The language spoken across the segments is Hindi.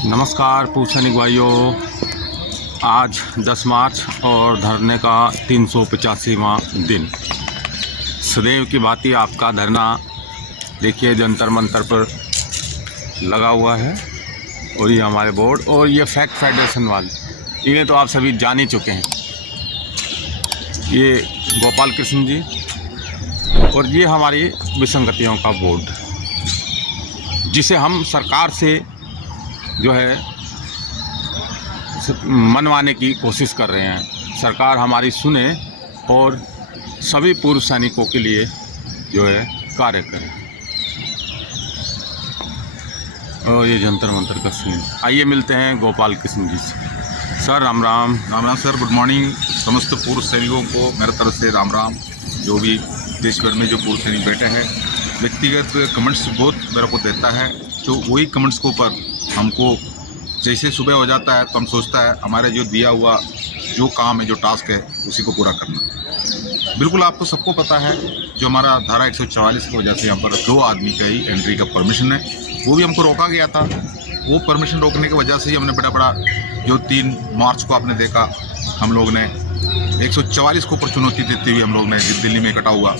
नमस्कार पूर्व सैनिक भाइयों, आज 10 मार्च और धरने का 385वां दिन। सदैव की भांति आपका धरना देखिए जंतर मंतर पर लगा हुआ है। और ये हमारे बोर्ड और ये फैक्ट फेडरेशन वाले, इन्हें तो आप सभी जान ही चुके हैं। ये गोपाल कृष्ण जी और ये हमारी विसंगतियों का बोर्ड, जिसे हम सरकार से जो है मनवाने की कोशिश कर रहे हैं। सरकार हमारी सुने और सभी पूर्व सैनिकों के लिए जो है कार्य करे। और ये जंतर मंतर का सीन। आइए मिलते हैं गोपाल कृष्ण जी से। Sir Ram Ram. Ram Ram sir, good morning. समस्त पूर्व सैनिकों को मेरे तरफ से राम राम। जो भी देश भर में जो पूर्व सैनिक बैठे हैं, व्यक्तिगत कमेंट्स बहुत मेरे को देता है, तो वही कमेंट्स के ऊपर हमको जैसे सुबह हो जाता है तो हम सोचता है हमारे जो दिया हुआ जो काम है, जो टास्क है, उसी को पूरा करना। बिल्कुल आपको सबको पता है जो हमारा धारा 144 की वजह से यहाँ पर 2 आदमी का ही एंट्री का परमिशन है, वो भी हमको रोका गया था। वो परमिशन रोकने की वजह से ही हमने बड़ा जो 3 मार्च को आपने देखा, हम लोग ने 144 को ऊपर चुनौती देते हुए हम लोग ने दिल्ली में इकट्ठा हुआ।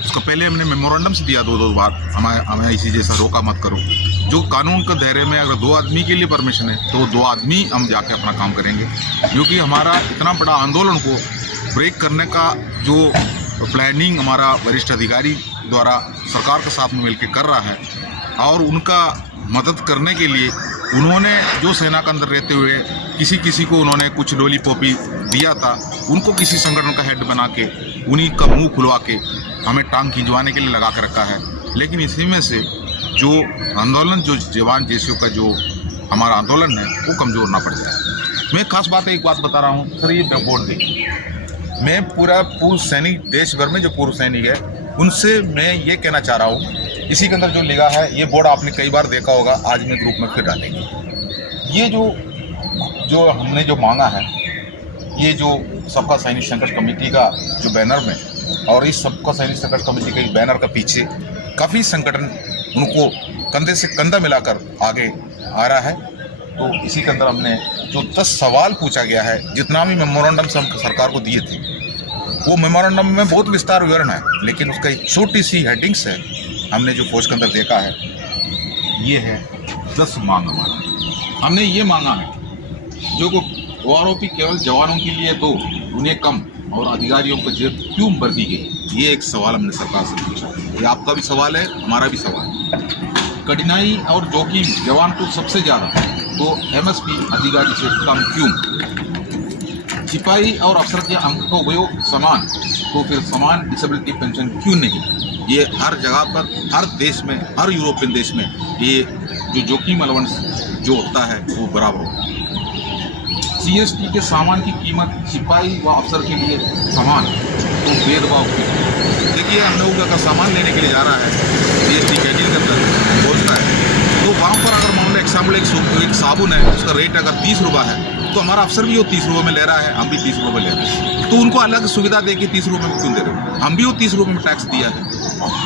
उसका पहले हमने मेमोरेंडम से दिया 2 बार, हमें इसी जैसा रोका मत करो। जो कानून के दायरे में अगर 2 आदमी के लिए परमिशन है तो 2 आदमी हम जाके अपना काम करेंगे, क्योंकि हमारा इतना बड़ा आंदोलन को ब्रेक करने का जो प्लानिंग हमारा वरिष्ठ अधिकारी द्वारा सरकार के साथ में मिलकर कर रहा है, और उनका मदद करने के लिए उन्होंने जो सेना के अंदर रहते हुए किसी को उन्होंने कुछ लॉलीपॉपी दिया था, उनको किसी संगठन का हेड बना के उन्हीं का मुंह खुलवा के हमें टांग खिंचवाने के लिए लगा कर रखा है। लेकिन इसी में से जो आंदोलन, जो जवान जेसीओ का जो हमारा आंदोलन है, वो कमज़ोर ना पड़ जाए। मैं खास बात एक बात बता रहा हूँ सर, ये बोर्ड देखिए, मैं पूरा पूर्व सैनिक देश भर में जो पूर्व सैनिक है उनसे मैं ये कहना चाह रहा हूँ, इसी के अंदर जो लिखा है, ये बोर्ड आपने कई बार देखा होगा, आज मैं ग्रुप में फिर डालेंगे। ये जो हमने जो मांगा है, ये जो सबका सैनिक संघर्ष कमेटी का जो बैनर में, और इस सबका सैनिक संघर्ष कमेटी के बैनर का पीछे काफ़ी संगठन उनको कंधे से कंधा मिलाकर आगे आ रहा है। तो इसी के अंदर हमने जो 10 सवाल पूछा गया है, जितना भी मेमोरेंडम से हम सरकार को दिए थे, वो मेमोरेंडम में बहुत विस्तार विवरण है, लेकिन उसका एक छोटी सी हेडिंग्स है। हमने जो फौज के अंदर देखा है, ये है 10 मांग हमारा। हमने ये मांगा है जो आरोपी केवल जवानों के लिए तो उन्हें कम और अधिकारियों को जेब क्यों भर दी गई, ये एक सवाल हमने सरकार से पूछा। ये आपका भी सवाल है, हमारा भी सवाल है। कठिनाई और जोखिम जवान को सबसे ज़्यादा, तो एमएसपी अधिकारी से कम क्यों? सिपाही और अफसर के अंक का उपयोग समान, तो फिर समान डिसेबिलिटी पेंशन क्यों नहीं? ये हर जगह पर, हर देश में, हर यूरोपियन देश में ये जो जोखिम अलाउंस जो होता है वो बराबर होता है। सीएसटी के सामान की कीमत सिपाही व अफसर के लिए समान, तो भेदभाव क्यों? देखिए, हम लोग अगर सामान लेने के लिए जा रहा है सीएसटी कैंटीन के अंदर पहुँचता है, तो वहाँ पर अगर मान लो एग्जाम्पल एक साबुन है, उसका रेट अगर 30 रुपये है, तो हमारा अफसर भी वो 30 रुपये में ले रहा है, हम भी 30 रुपये ले रहे हैं, तो उनको अलग सुविधा दे के 30 रुपये में क्यों दे रहे हो? हम भी वो 30 रुपये में टैक्स दिया है,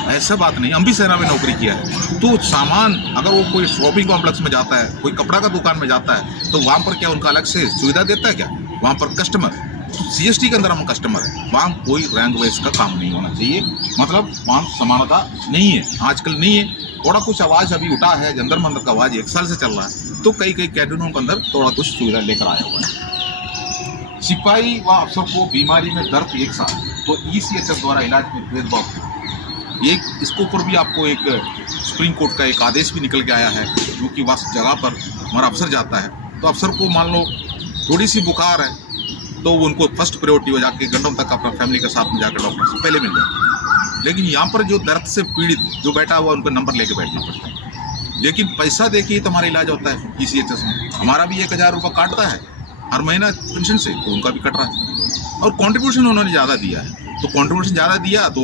ऐसा बात नहीं। हम भी सेना में नौकरी किया है, तो सामान अगर वो कोई शॉपिंग कॉम्प्लेक्स में जाता है, कोई कपड़ा का दुकान में जाता है, तो वहाँ पर क्या उनका अलग से सुविधा देता है क्या? वहाँ पर कस्टमर, सीएसटी के अंदर हम कस्टमर है, वहाँ कोई रैंक वाइज का काम नहीं होना चाहिए, मतलब वहाँ समानता नहीं है, आजकल नहीं है। थोड़ा कुछ आवाज़ अभी उठा है, जंतर मंतर का आवाज़ 1 साल से चल रहा है, तो कई कैंटीनों के अंदर थोड़ा कुछ सुविधा लेकर आया हुआ है। सिपाही व अफसर को बीमारी में दर्द एक साथ, तो ईसीएचएस द्वारा इलाज में भेदभाव एक, इसके ऊपर भी आपको एक सुप्रीम कोर्ट का एक आदेश भी निकल के आया है, क्योंकि वह जगह पर हमारा अफसर जाता है, तो अफसर को मान लो थोड़ी सी बुखार है, तो उनको फर्स्ट प्रायोरिटी हो जाके घंटों तक अपना फैमिली के साथ में जाकर डॉक्टर से पहले मिल जाता है। लेकिन यहाँ पर जो दर्द से पीड़ित जो बैठा हुआ, उनका नंबर लेके बैठना पड़ता है, लेकिन पैसा देखिए तो हमारा इलाज होता है ईसीएचएस में। हमारा भी 1000 रुपये काटता है हर महीना पेंशन से, तो उनका भी कट रहा है, और कॉन्ट्रीब्यूशन उन्होंने ज़्यादा दिया है, तो कॉन्ट्रीब्यूशन ज़्यादा दिया तो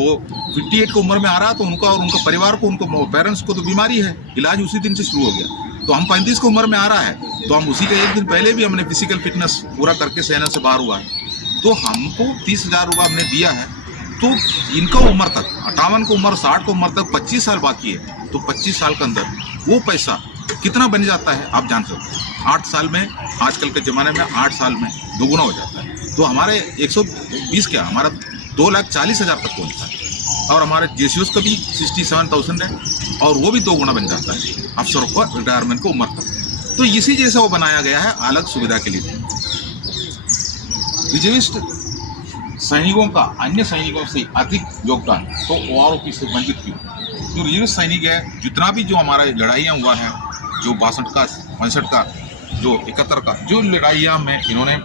58 की उम्र में आ रहा, तो उनका और उनका परिवार को, उनको पेरेंट्स को तो बीमारी है, इलाज उसी दिन से शुरू हो गया। तो हम 35 की उम्र में आ रहा है, तो हम उसी के 1 दिन पहले भी हमने फिजिकल फिटनेस पूरा करके सेना से बाहर हुआ है, तो हमको 30,000 रुपये हमने दिया है। तो इनका उम्र तक 58 की उम्र, 60 की उम्र तक 25 साल बाकी है, तो 25 साल के अंदर वो पैसा कितना बन जाता है आप जान सकते हैं। 8 साल में, आजकल के ज़माने में 8 साल में दोगुना हो जाता है। तो हमारे 120 क्या, हमारा 2,40,000 तक पहुँचता है। और हमारे JCOs का भी 67,000 है, और वो भी 2 गुना बन जाता है अफसरों को रिटायरमेंट को उम्र तक। तो इसी जैसा वो बनाया गया है अलग सुविधा के लिए। रिजर्विस्ट सैनिकों का अन्य सैनिकों से अधिक योगदान तो OROP से वंचित क्यों? जो रिजर्विस्ट सैनिक है, जितना भी जो हमारा लड़ाइयाँ हुआ है, जो 62 का, 65 का, जो 71 का, जो लड़ाइयाँ में इन्होंने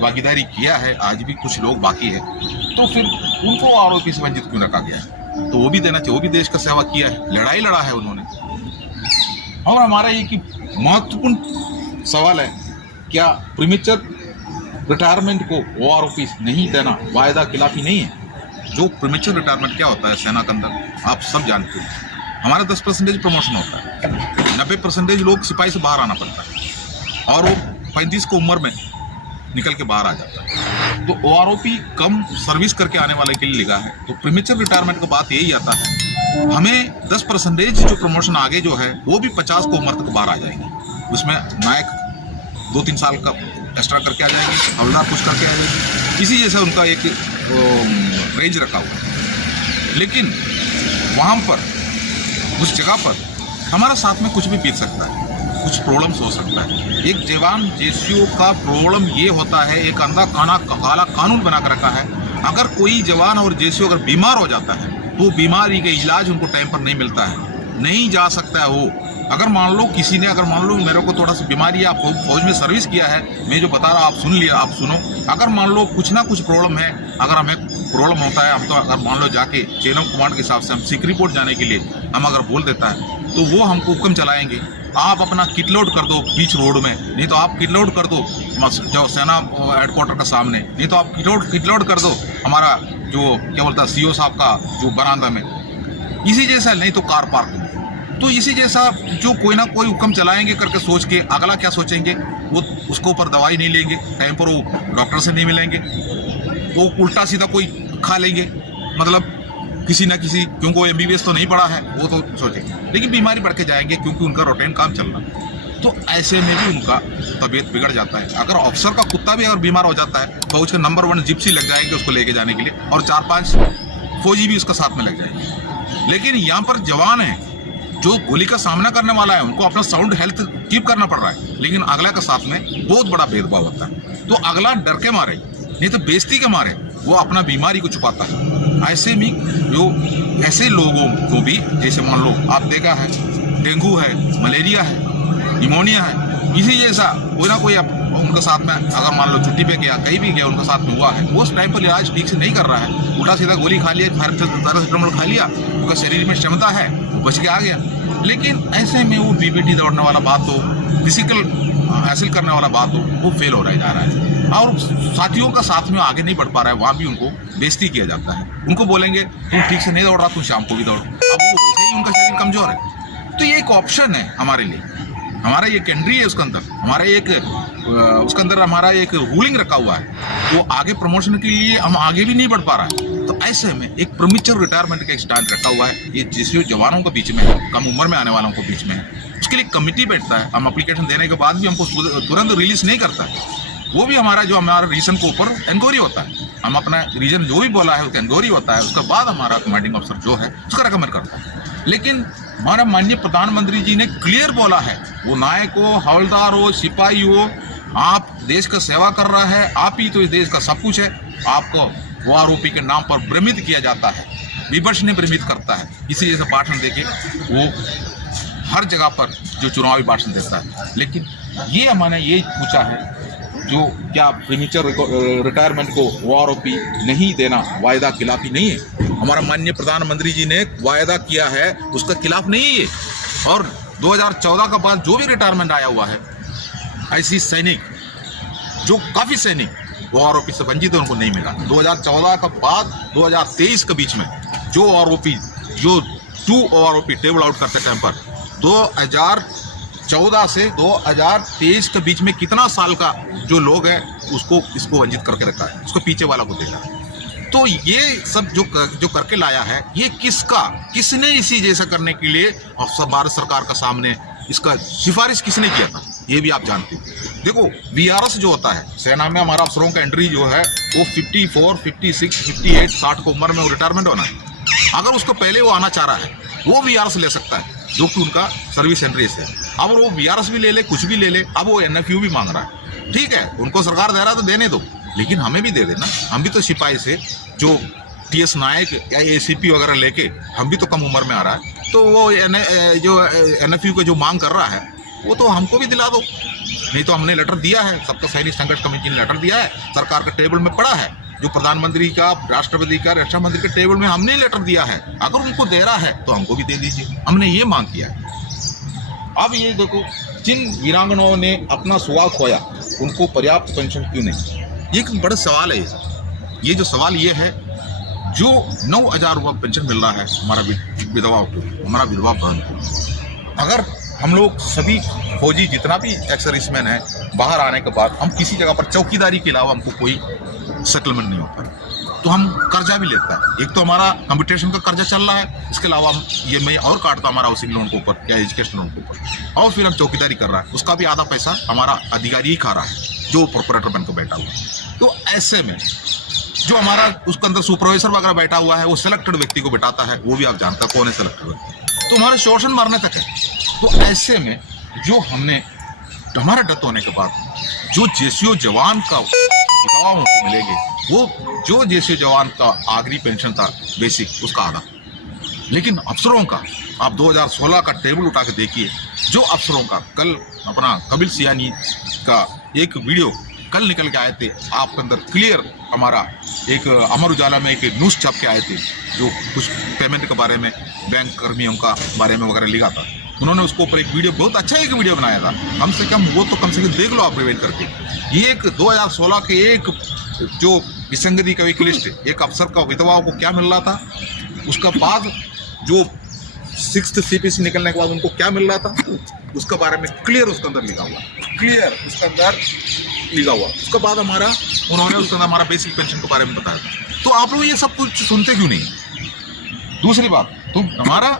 भागीदारी किया है, आज भी कुछ लोग बाकी है, तो फिर उनको OROP से वंचित क्यों रखा गया है? तो वो भी देना चाहिए, वो भी देश का सेवा किया है, लड़ाई लड़ा है उन्होंने। और हमारा ये कि महत्वपूर्ण सवाल है, क्या प्रीमेच्योर रिटायरमेंट को OROP नहीं देना वायदा खिलाफी नहीं है? जो प्रीमेच्योर रिटायरमेंट क्या होता है सेना के अंदर आप सब जानते हैं। हमारा 10% प्रमोशन होता है, 90% लोग सिपाही से बाहर आना पड़ता है, और वो 35 की उम्र में निकल के बाहर आ जाता है। तो OROP कम सर्विस करके आने वाले के लिए लिखा है। तो प्रीमेच्योर रिटायरमेंट का बात यही आता है, हमें 10% जो प्रमोशन आगे जो है वो भी 50 की उम्र तक बाहर आ जाएंगे। उसमें नायक 2-3 साल का एक्स्ट्रा करके आ जाएंगे, हवलदार कुछ करके आ जाएंगे। इसी जैसा उनका एक रेंज रखा हुआ है। लेकिन वहाँ पर, उस जगह पर हमारा साथ में कुछ भी बीत सकता है, कुछ प्रॉब्लम्स हो सकता है। एक जवान JCO का प्रॉब्लम ये होता है, एक अंधा काला कानून बना कर रखा है, अगर कोई जवान और JCO अगर बीमार हो जाता है तो बीमारी का इलाज उनको टाइम पर नहीं मिलता है, नहीं जा सकता है वो। अगर मान लो किसी ने, अगर मान लो मेरे को थोड़ा सा बीमारी है, आप फौज में सर्विस किया है, मैं जो बता रहा आप सुन लिया, आप सुनो। अगर मान लो कुछ ना कुछ प्रॉब्लम है, अगर हमें प्रॉब्लम होता है, हम तो अगर मान लो जाके चेन ऑफ कमांड के हिसाब से हम सिक रिपोर्ट जाने के लिए हम अगर बोल देता है, तो वो हमको हुक्म चलाएंगे, आप अपना किट लोड कर दो बीच रोड में, नहीं तो आप किट लोड कर दो जो सेना हेडक्वार्टर का सामने, नहीं तो आप किट लोड कर दो हमारा जो क्या बोलता है CO साहब का जो बरामदा में, इसी जैसा, नहीं तो कार पार्क में। तो इसी जैसा जो कोई ना कोई हुक्म चलाएंगे करके सोच के अगला क्या सोचेंगे, वो उसको ऊपर दवाई नहीं लेंगे, टाइम पर वो डॉक्टर से नहीं मिलेंगे, वो उल्टा सीधा कोई खा लेंगे, मतलब किसी ना किसी, क्योंकि वो MBBS तो नहीं पढ़ा है, वो तो सोचेंगे, लेकिन बीमारी बढ़ के जाएंगे क्योंकि उनका रूटीन काम चलना। तो ऐसे में भी उनका तबीयत बिगड़ जाता है। अगर ऑफिसर का कुत्ता भी अगर बीमार हो जाता है, फौज के नंबर 1 जिप्सी लग जाएंगे उसको लेके जाने के लिए, और 4-5 फौजी भी उसका साथ में लग जाएंगे। लेकिन यहाँ पर जवान है जो गोली का सामना करने वाला है, उनको अपना साउंड हेल्थ कीप करना पड़ रहा है, लेकिन अगला का साथ में बहुत बड़ा भेदभाव होता है। तो अगला डर के मारे, नहीं तो बेइज्जती के मारे वो अपना बीमारी को छुपाता है। ऐसे में जो ऐसे लोगों को भी, जैसे मान लो आप देखा है डेंगू है, मलेरिया है, निमोनिया है, इसी जैसा कोई ना कोई उनके साथ में अगर मान लो छुट्टी पे गया, कहीं भी गया, उनका साथ में हुआ है, वो उस टाइम पर इलाज ठीक से नहीं कर रहा है, उल्टा सीधा गोली खा लिया, पैरासिटामोल खा लिया, उनका शरीर में क्षमता है, वो बच के आ गया। लेकिन ऐसे में वो BBT दौड़ने वाला बात हो, फिजिकल हासिल करने वाला बात हो, वो फेल हो रहा जा रहा है, और साथियों का साथ में आगे नहीं बढ़ पा रहा है, वहाँ भी उनको बेइज्जती किया जाता है। उनको बोलेंगे तुम ठीक से नहीं दौड़ रहा, तुम शाम को भी दौड़ो, अब वो वैसे ही उनका शरीर कमजोर है। तो ये एक ऑप्शन है हमारे लिए, हमारा ये कैंड्री है, उसके अंदर हमारा एक उसके अंदर हमारा एक रूलिंग रखा हुआ है, तो आगे प्रमोशन के लिए हम आगे भी नहीं बढ़ पा रहा है। तो ऐसे में एक प्रीमेच्योर रिटायरमेंट का एक स्टैंड रखा हुआ है, ये JCO जवानों के बीच में है, कम उम्र में आने वालों के बीच में है। उसके लिए कमिटी बैठता है, हम एप्लीकेशन देने के बाद भी हमको तुरंत रिलीज नहीं करता है, वो भी हमारा जो हमारा रीजन के ऊपर इंक्वायरी होता है, हम अपना रीजन जो भी बोला है उसका इंक्वायरी होता है, उसके बाद हमारा कमांडिंग ऑफिसर जो है उसका रिकमेंड करता है। लेकिन हमारा माननीय प्रधानमंत्री जी ने क्लियर बोला है, वो नायक हो, हवलदार हो, सिपाही हो, आप देश का सेवा कर रहा है, आप ही तो इस देश का सब कुछ है। आपको OROP के नाम पर भ्रमित किया जाता है, विपक्ष ने भ्रमित करता है, इसी जैसे भाषण देके वो हर जगह पर जो चुनावी भाषण देता है। लेकिन ये हमने ये पूछा है, जो क्या प्रीमेच्योर रिटायरमेंट को OROP नहीं देना वायदा खिलाफी नहीं है? हमारा माननीय प्रधानमंत्री जी ने वायदा किया है, उसका खिलाफ नहीं है। और 2014 का बाद जो भी रिटायरमेंट आया हुआ है, ऐसी सैनिक जो काफ़ी सैनिक OROP से वंचित है, उनको नहीं मिला। 2014 का बाद 2023 के बीच में जो OROP, जो 2 OROP टेबल आउट करते टाइम पर 2014 से 2023 के बीच में कितना साल का जो लोग हैं इसको वंचित करके रखा है, उसको पीछे वाला को देखा है। तो ये सब जो करके लाया है, ये किसने इसी जैसा करने के लिए भारत सरकार का सामने इसका सिफारिश किसने किया था, ये भी आप जानते हो। देखो वीआरएस जो होता है सेना में, हमारा अफसरों का एंट्री जो है वो 54, 56, 58, 60 को उम्र में वो रिटायरमेंट होना है। अगर उसको पहले वो आना चाह रहा है वो वीआरएस ले सकता है, जो कि उनका सर्विस एंट्री है। अब वो वीआरएस भी ले ले, कुछ भी ले ले, अब वो एनएफयू भी मांग रहा है। ठीक है, उनको सरकार दे रहा है तो देने दो, लेकिन हमें भी दे देना। हम भी तो सिपाही से जो टीएस नायक या एसीपी वगैरह लेके हम भी तो कम उम्र में आ रहा है, तो वो जो एनएफयू का जो मांग कर रहा है वो तो हमको भी दिला दो। नहीं तो हमने लेटर दिया है, सबका सैनिक संघर्ष कमेटी ने लेटर दिया है, सरकार के टेबल में पड़ा है, जो प्रधानमंत्री का, राष्ट्रपति का, रक्षा मंत्री के टेबल में हमने लेटर दिया है। अगर उनको दे रहा है तो हमको भी दे दीजिए, हमने ये मांग किया है। अब ये देखो, जिन वीरांगनाओं ने अपना सुहाग खोया उनको पर्याप्त पेंशन क्यों नहीं, ये एक बड़ा सवाल है। ये जो सवाल ये है, जो 9,000 रुपये पेंशन मिल रहा है हमारा विधवाओं को, हमारा विधवा बहन को, अगर हम लोग सभी फौजी जितना भी एक्स सर्विसमैन है बाहर आने के बाद हम किसी जगह पर चौकीदारी के अलावा हमको कोई सेटलमेंट नहीं होता, तो हम कर्जा भी लेता है। एक तो हमारा कंप्यूटेशन का कर्जा चल रहा है, इसके अलावा हम ये मैं और काटता हमारा हाउसिंग लोन के ऊपर या एजुकेशन लोन के ऊपर, और फिर हम चौकीदारी कर रहा है, उसका भी आधा पैसा हमारा अधिकारी ही खा रहा है जो प्रोपरेटर बनकर बैठा हुआ है। तो ऐसे में जो हमारा उसके अंदर सुपरवाइजर वगैरह बैठा हुआ है वो सिलेक्टेड व्यक्ति को बैठाता है, वो भी आप जानते हैं कौन है सिलेक्टेड व्यक्ति, तो हमारे शोषण मारने तक है। तो ऐसे में जो हमने हमारा डेथ होने के बाद जो जेसीओ जवान का विधवाओं को मिलेंगे, वो जो जेसीओ जवान का आखिरी पेंशन था बेसिक, उसका आधा। लेकिन अफसरों का आप 2016 का टेबल उठा के देखिए, जो अफसरों का कल अपना कपिल सियानी का एक वीडियो कल निकल के आए थे, आपके अंदर क्लियर हमारा एक अमर उजाला में एक न्यूज़ छप के आए थे, जो कुछ पेमेंट के बारे में, बैंक कर्मियों का बारे में वगैरह लिखा था। उन्होंने उसको ऊपर एक वीडियो, बहुत अच्छा एक वीडियो बनाया था, कम से कम वो तो कम से कम देख लो आप रिवाइंड करके। ये एक 2016 के एक जो विसंगति का एक लिस्ट, एक अफसर का विधवाओं को क्या मिल रहा था, उसका बाद जो 6th CPC निकलने के बाद उनको क्या मिल रहा था, उसके बारे में क्लियर उसके अंदर लिखा हुआ, क्लियर उसके अंदर लिखा हुआ। उसके बाद हमारा उन्होंने उसके अंदर हमारा बेसिक पेंशन के बारे में बताया। तो आप लोग ये सब कुछ सुनते क्यों नहीं? दूसरी बात, तो हमारा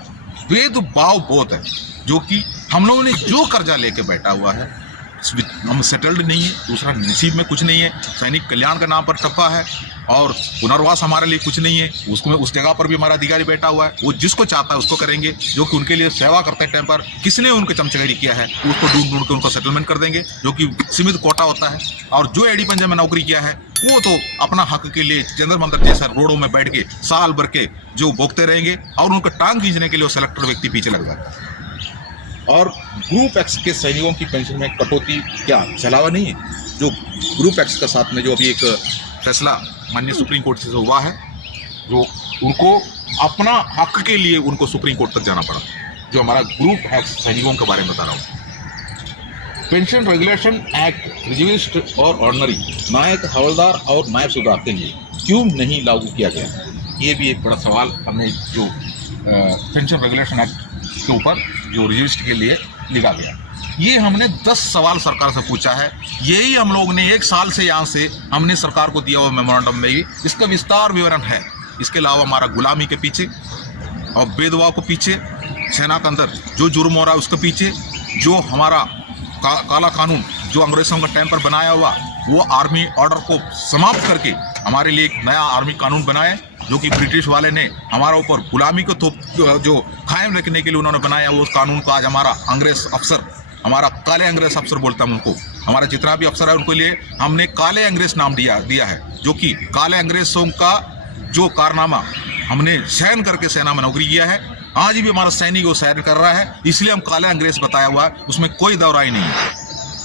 भेदभाव बहुत है, जो कि हम लोगों ने जो कर्जा लेके बैठा हुआ है, हम सेटल्ड नहीं है, दूसरा नसीब में कुछ नहीं है, सैनिक कल्याण का नाम पर टप्पा है, और पुनर्वास हमारे लिए कुछ नहीं है। उसको उस जगह पर भी हमारा अधिकारी बैठा हुआ है, वो जिसको चाहता है उसको करेंगे, जो कि उनके लिए सेवा करते हैं टाइम पर किसने उनके चमचगिरी किया है उसको ढूंढ के उनको सेटलमेंट कर देंगे, जो कि सीमित कोटा होता है। और जो एडी पंजा में नौकरी किया है वो तो अपना हक के लिए जंतर मंतर जैसा रोडों में बैठ के साल भर के जो भोगते रहेंगे, और उनका टांग खींचने के लिए वो सेलेक्टेड व्यक्ति पीछे लग जाता है। और ग्रुप एक्स के सैनिकों की पेंशन में कटौती क्या चलावा नहीं है? जो ग्रुप एक्स के साथ में जो अभी एक फैसला माननीय सुप्रीम कोर्ट से हुआ है, जो उनको अपना हक के लिए उनको सुप्रीम कोर्ट तक जाना पड़ा, जो हमारा ग्रुप एक्स सैनिकों के बारे में बता रहा हूँ। पेंशन रेगुलेशन एक्ट रिजर्विस्ट और ऑर्डिनरी नायक, हवलदार और नायब सूबेदार के लिए क्यों नहीं लागू किया गया? ये भी एक बड़ा सवाल हमने जो पेंशन रेगुलेशन एक्ट के ऊपर जो रिजर्विस्ट के लिए लिखा गया, ये हमने 10 सवाल सरकार से पूछा है। यही हम लोग ने 1 साल से यहाँ से हमने सरकार को दिया हुआ मेमोरेंडम में ही इसका विस्तार विवरण है। इसके अलावा हमारा गुलामी के पीछे और भेदभाव के पीछे, सेना के अंदर जो जुर्म हो रहा है उसके पीछे, जो हमारा काला कानून जो अंग्रेजों का टाइम पर बनाया हुआ, वो आर्मी ऑर्डर को समाप्त करके हमारे लिए एक नया आर्मी कानून बनाए, जो कि ब्रिटिश वाले ने हमारा ऊपर गुलामी को तो जो कायम रखने के लिए उन्होंने बनाया, वो उस कानून को आज हमारा अंग्रेज अफसर, हमारा काले अंग्रेज अफसर बोलता है उनको, हमारा जितना भी अफसर है उनके लिए हमने काले अंग्रेज नाम दिया है, जो कि काले अंग्रेजों का जो कारनामा हमने सहन करके सेना में नौकरी किया है, आज भी हमारा सैनिक वो सहन कर रहा है, इसलिए हम काले अंग्रेज बताया हुआ है, उसमें कोई दौराई नहीं है।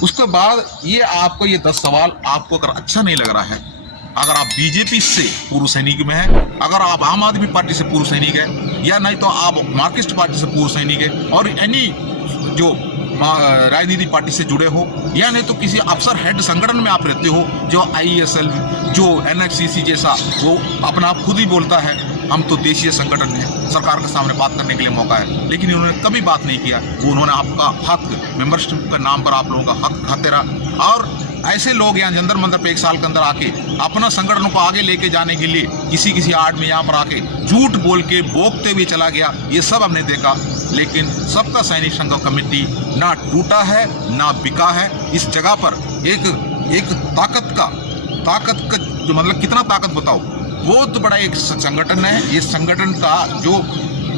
उसके बाद ये आपको ये 10 सवाल आपको अगर अच्छा नहीं लग रहा है, अगर आप बीजेपी से पूर्व सैनिक में हैं, अगर आप आम आदमी पार्टी से पूर्व सैनिक है, या नहीं तो आप मार्क्सिस्ट पार्टी से पूर्व सैनिक है, और एनी जो राजनीतिक पार्टी से जुड़े हो, या नहीं तो किसी अफसर हेड संगठन में आप रहते हो, जो ISL, जो NHCC जैसा वो अपना आप खुद ही बोलता है हम तो देशीय संगठन है, सरकार के सामने बात करने के लिए मौका है, लेकिन इन्होंने कभी बात नहीं किया। वो उन्होंने आपका हक, मेंबरशिप के नाम पर आप लोगों का हक खाते रहा, और ऐसे लोग यहाँ जंतर मंतर पे 1 साल के अंदर आके अपना संगठन को आगे लेके जाने के लिए किसी आड़ में यहाँ पर आके झूठ बोल के बोकते हुए चला गया, ये सब हमने देखा। लेकिन सबका सैनिक संघ कमेटी ना टूटा है ना बिका है। इस जगह पर एक ताकत का जो मतलब कितना ताकत बताओ, बहुत बड़ा एक संगठन है। ये संगठन का जो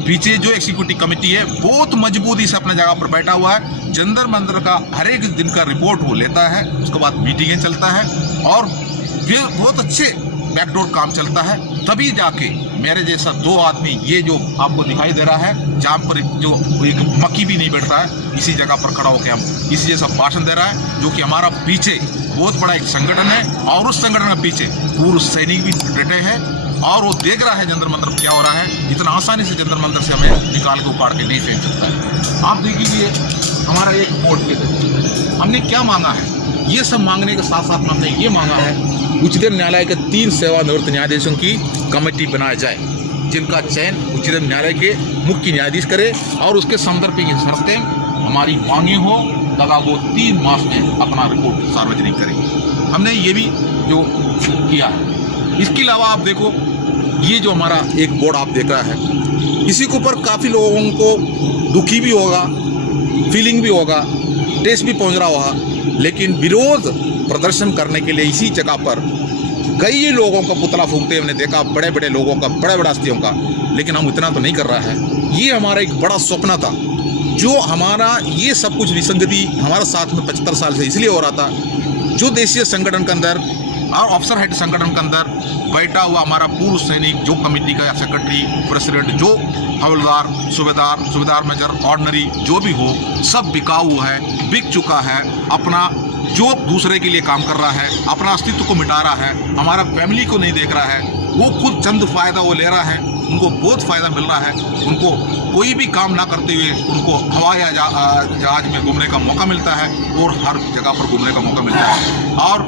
पीछे जो एग्जीक्यूटिव कमेटी है बहुत मजबूती से अपने जगह पर बैठा हुआ है। जंतर मंतर का हर एक दिन का रिपोर्ट वो लेता है, उसके बाद मीटिंगें चलता है और फिर बहुत अच्छे बैकडोर काम चलता है। तभी जाके मेरे जैसा 2 आदमी ये जो आपको दिखाई दे रहा है, जहाँ पर जो एक मक्खी भी नहीं बैठ रहा है, इसी जगह पर खड़ा होकर हम इसी जैसा भाषण दे रहा है, जो कि हमारा पीछे बहुत बड़ा एक संगठन है और उस संगठन के पीछे पूर्व सैनिक भी बैठे हैं और वो देख रहा है जंतर मंतर क्या हो रहा है। इतना आसानी से जंतर मंतर से हमें निकाल के उखाड़ के नहीं फेंक सकता है। आप देखिए हमारा एक बोर्ड के हमने क्या मांगा है, ये सब मांगने के साथ साथ में हमने ये मांगा है उच्चतम न्यायालय के 3 सेवानिवृत्त न्यायाधीशों की कमेटी बनाया जाए, जिनका चयन उच्चतम न्यायालय के मुख्य न्यायाधीश करे और उसके संदर्भ की शर्तें हमारी मांगी हो तथा वो 3 मास में अपना रिपोर्ट सार्वजनिक करें। हमने ये भी जो किया है। इसके अलावा आप देखो ये जो हमारा एक बोर्ड आप देख रहा है, इसी के ऊपर काफ़ी लोगों को दुखी भी होगा, फीलिंग भी होगा, टेस्ट भी पहुंच रहा होगा, लेकिन विरोध प्रदर्शन करने के लिए इसी जगह पर कई लोगों का पुतला फूंकते हमने देखा, बड़े बड़े लोगों का, बड़े बड़े हस्तियों का। लेकिन हम इतना तो नहीं कर रहा है। ये हमारा एक बड़ा स्वप्न था, जो हमारा ये सब कुछ विसंगति हमारे साथ में 75 साल से इसलिए हो रहा था, जो देशीय संगठन के अंदर और अफसर हेड संगठन के अंदर बैठा हुआ हमारा पूर्व सैनिक जो कमेटी का सेक्रेटरी, प्रेसिडेंट, जो हवलदार, सूबेदार मेजर, ऑर्डिनरी जो भी हो, सब बिकाऊ है, बिक चुका है। अपना जो दूसरे के लिए काम कर रहा है, अपना अस्तित्व को मिटा रहा है, हमारा फैमिली को नहीं देख रहा है, वो खुद चंद फायदा वो ले रहा है, उनको बहुत फ़ायदा मिल रहा है। उनको कोई भी काम ना करते हुए उनको हवाई जहाज में घूमने का मौका मिलता है और हर जगह पर घूमने का मौका मिलता है और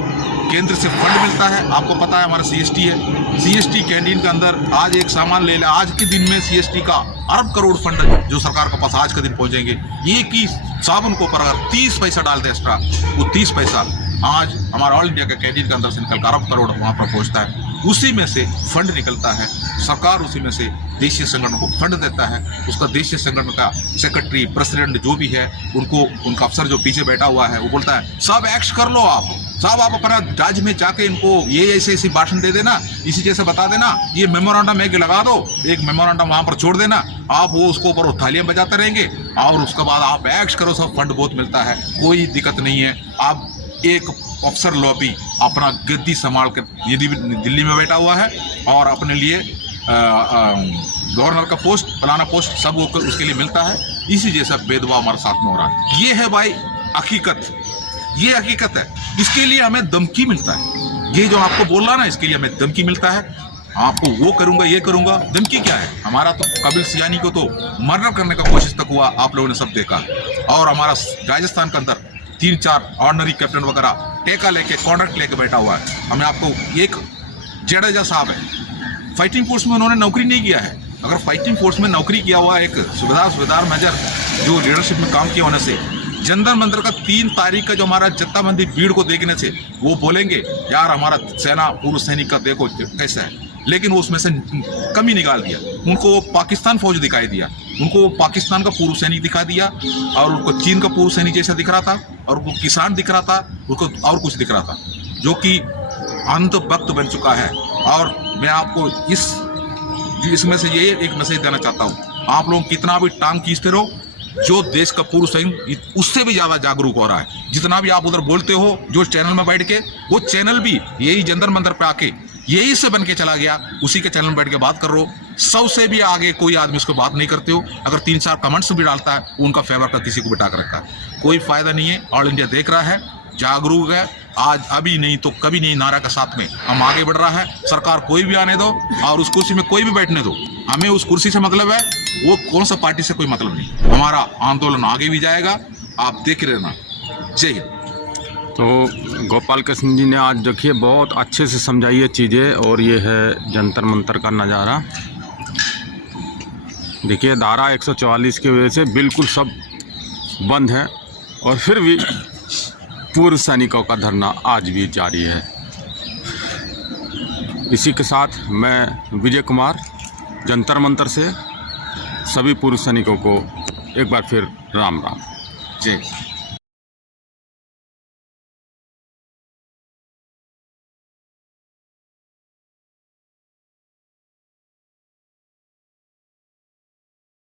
केंद्र से फंड मिलता है। आपको पता है हमारा CST है, CST कैंटीन के अंदर आज एक सामान ले ले, आज के दिन में CST का अरब करोड़ फंड जो सरकार के पास आज के दिन पहुंचेंगे। एक ही साबुन को पर अगर 30 पैसा डालते एक्स्ट्रा, वो 30 पैसा आज हमारा ऑल इंडिया के कैंटीन के अंदर से निकल कर अरब करोड़ वहाँ पर पहुँचता है। उसी में से फंड निकलता है, सरकार उसी में से देशीय संगठन को फंड देता है। उसका देशीय संगठन का सेक्रेटरी, प्रेसिडेंट जो भी है, उनको उनका अफसर जो पीछे बैठा हुआ है वो बोलता है सब एक्ट कर लो, आप अपना राज्य में जाके इनको ये ऐसे भाषण दे देना, इसी जैसे बता देना, ये मेमोरेंडम एक लगा दो, एक मेमोरेंडम वहाँ पर छोड़ देना, आप वो उसको ऊपर थालियाँ बजाते रहेंगे और उसके बाद आप एक्ट करो, सब फंड बहुत मिलता है, कोई दिक्कत नहीं है। आप एक अफसर लॉबी अपना गद्दी संभाल कर यदि दिल्ली में बैठा हुआ है और अपने लिए गवर्नर का पोस्ट, फलाना पोस्ट सब उसके लिए मिलता है। इसी जैसा भेदभाव हमारे साथ में हो रहा है। ये है भाई हकीकत, ये हकीकत है। इसके लिए हमें धमकी मिलता है। ये जो आपको बोल रहा ना, इसके लिए हमें धमकी मिलता है, आपको वो करूंगा, ये करूंगा। धमकी क्या है? हमारा तो कबिल सियानी को तो मर्डर करने का कोशिश तक हुआ, आप लोगों ने सब देखा। और हमारा राजस्थान के अंदर 3-4 ऑर्डिनरी कैप्टन वगैरह टेका लेके, कॉन्ट्रैक्ट लेके बैठा हुआ है। हमें आपको एक जडेजा साहब है, फाइटिंग फोर्स में उन्होंने नौकरी नहीं किया है। अगर फाइटिंग फोर्स में नौकरी किया हुआ एक सूबेदार मेजर जो लीडरशिप में काम किया होने से, जंतर मंतर का 3 तारीख का जो हमारा जत्थाबंदी भीड़ को देखने से वो बोलेंगे यार हमारा सेना पूर्व सैनिक का देखो कैसा है, लेकिन वो उसमें से कमी निकाल दिया। उनको वो पाकिस्तान फौज दिखाई दिया, उनको वो पाकिस्तान का पूर्व सैनिक दिखा दिया और उनको चीन का पूर्व सैनिक जैसा दिख रहा था और उनको किसान दिख रहा था, उनको और कुछ दिख रहा था, जो कि अंत वक्त बन चुका है। और मैं आपको इसमें से ये एक मैसेज देना चाहता हूँ, आप लोग कितना भी टांग खींचते रहो, जो देश का पूर्व सैनिक उससे भी ज़्यादा जागरूक हो रहा है। जितना भी आप उधर बोलते हो जो चैनल में बैठ के, वो चैनल भी यही जंतर मंतर पे आके यही से बन के चला गया, उसी के चैनल में बैठ के बात कर रहे हो। 100 से भी आगे कोई आदमी उसको बात नहीं करते हो। अगर 3-4 कमेंट्स भी डालता है, उनका फेवर का किसी को बिठा कर रखा है, कोई फायदा नहीं है। ऑल इंडिया देख रहा है, जागरूक है। आज अभी नहीं तो कभी नहीं नारा के साथ में हम आगे बढ़ रहा है। सरकार कोई भी आने दो और उस कुर्सी में कोई भी बैठने दो, हमें उस कुर्सी से मतलब है, वो कौन सा पार्टी से कोई मतलब नहीं। हमारा आंदोलन आगे भी जाएगा, आप देख रहना। जय हिंद। तो गोपाल कृष्ण जी ने आज देखिए बहुत अच्छे से समझाई है चीज़ें, और ये है जंतर मंतर का नज़ारा। देखिए धारा 144 की वजह से बिल्कुल सब बंद है, और फिर भी पूर्व सैनिकों का धरना आज भी जारी है। इसी के साथ मैं विजय कुमार जंतर मंतर से सभी पूर्व सैनिकों को एक बार फिर राम राम। जय